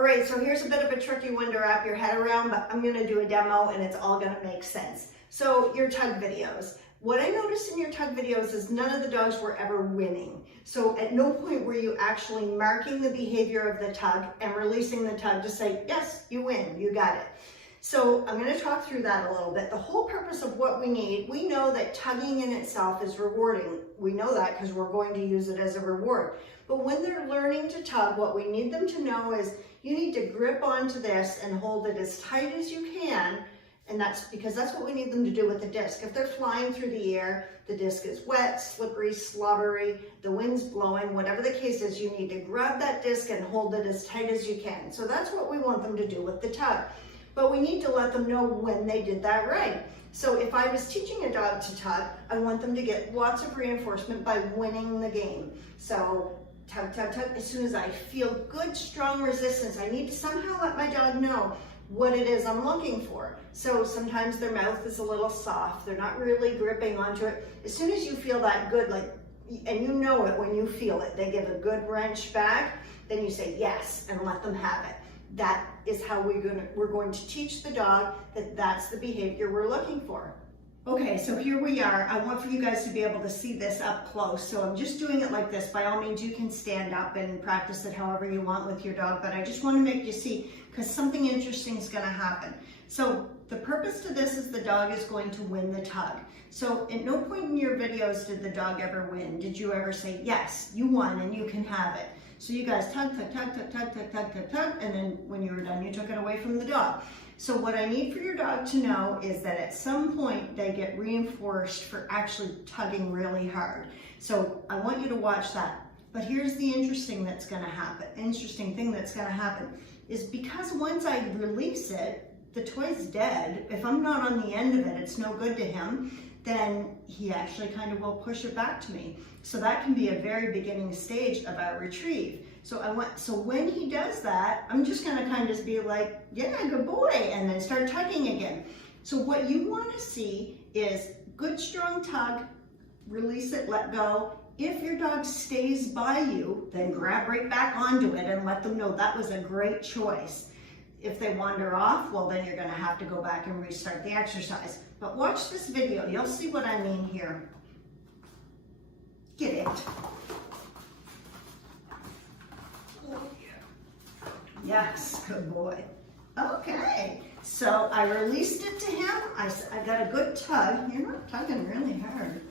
All right, so here's a bit of a tricky one to wrap your head around, but I'm gonna do a demo and it's all gonna make sense. So your tug videos. What I noticed in your tug videos is none of the dogs were ever winning. So at no point were you actually marking the behavior of the tug and releasing the tug to say, yes, you win, you got it. So I'm going to talk through that a little bit. The whole purpose of what we need, we know that tugging in itself is rewarding. We know that because we're going to use it as a reward. But when they're learning to tug, what we need them to know is you need to grip onto this and hold it as tight as you can. And that's because that's what we need them to do with the disc. If they're flying through the air, the disc is wet, slippery, slobbery, the wind's blowing, whatever the case is, you need to grab that disc and hold it as tight as you can. So that's what we want them to do with the tug. But we need to let them know when they did that right. So if I was teaching a dog to tug, I want them to get lots of reinforcement by winning the game. So tug, tug, tug. As soon as I feel good, strong resistance, I need to somehow let my dog know what it is I'm looking for. So sometimes their mouth is a little soft. They're not really gripping onto it. As soon as you feel that good, like, and you know it when you feel it, they give a good wrench back, then you say yes and let them have it. That is how we're going to teach the dog that that's the behavior we're looking for. Okay, so here we are. I want for you guys to be able to see this up close. So I'm just doing it like this. By all means, you can stand up and practice it however you want with your dog, but I just want to make you see because something interesting is going to happen. So the purpose to this is the dog is going to win the tug. So at no point in your videos did the dog ever win. Did you ever say, yes, you won and you can have it? So you guys tug, tug, tug, tug, tug, tug, tug, tug, tug, and then when you were done, you took it away from the dog. So what I need for your dog to know is that at some point they get reinforced for actually tugging really hard. So I want you to watch that. But here's the interesting thing that's gonna happen is because once I release it, the toy's dead. If I'm not on the end of it, it's no good to him, then he actually kind of will push it back to me. So that can be a very beginning stage of our retrieve. So when he does that, I'm just gonna kind of be like, yeah, good boy, and then start tugging again. So what you wanna see is good strong tug, release it, let go. If your dog stays by you, then grab right back onto it and let them know that was a great choice. If they wander off, well, then you're gonna have to go back and restart the exercise. But watch this video, you'll see what I mean here. Get it. Yes, good boy. Okay, so I released it to him. I got a good tug. You're not tugging really hard.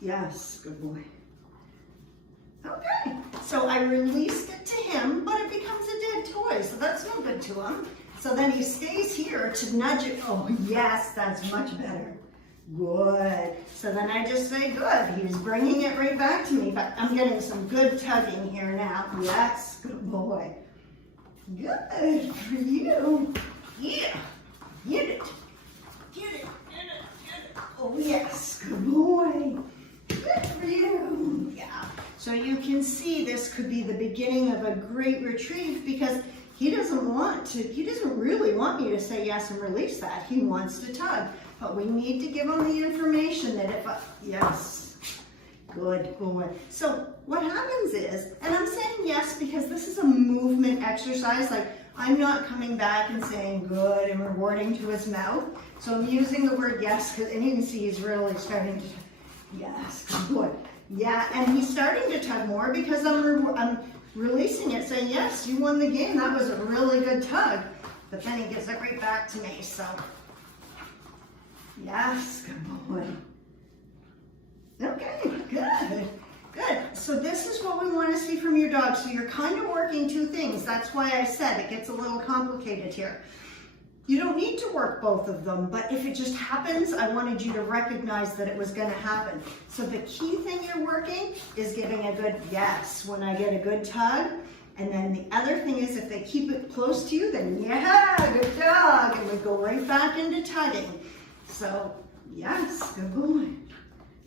Yes, good boy. Okay, so I released it to him, but it becomes a dead toy, so that's no good to him. So then he stays here to nudge it. Oh, yes, that's much better. Good. So then I just say, good. He's bringing it right back to me, but I'm getting some good tugging here now. Yes, good boy. Good for you. Yeah. Get it. Get it. Get it. Get it. Oh, yes. Good boy. Good for you. Yeah. So you can see this could be the beginning of a great retrieve because he doesn't really want me to say yes and release that. He wants to tug. But we need to give him the information that yes, good boy. So what happens is, and I'm saying yes because this is a movement exercise, like I'm not coming back and saying good and rewarding to his mouth. So I'm using the word yes, and you can see he's really starting to, yes, good boy. Yeah, and he's starting to tug more because I'm releasing it, saying yes, you won the game, that was a really good tug. But then he gives it right back to me, so. Yes, good boy. Okay, good, good. So this is what we want to see from your dog. So you're kind of working two things. That's why I said it gets a little complicated here. You don't need to work both of them, but if it just happens, I wanted you to recognize that it was going to happen. So the key thing you're working is giving a good yes when I get a good tug. And then the other thing is if they keep it close to you, then yeah, good dog. And we go right back into tugging. So, yes, good boy.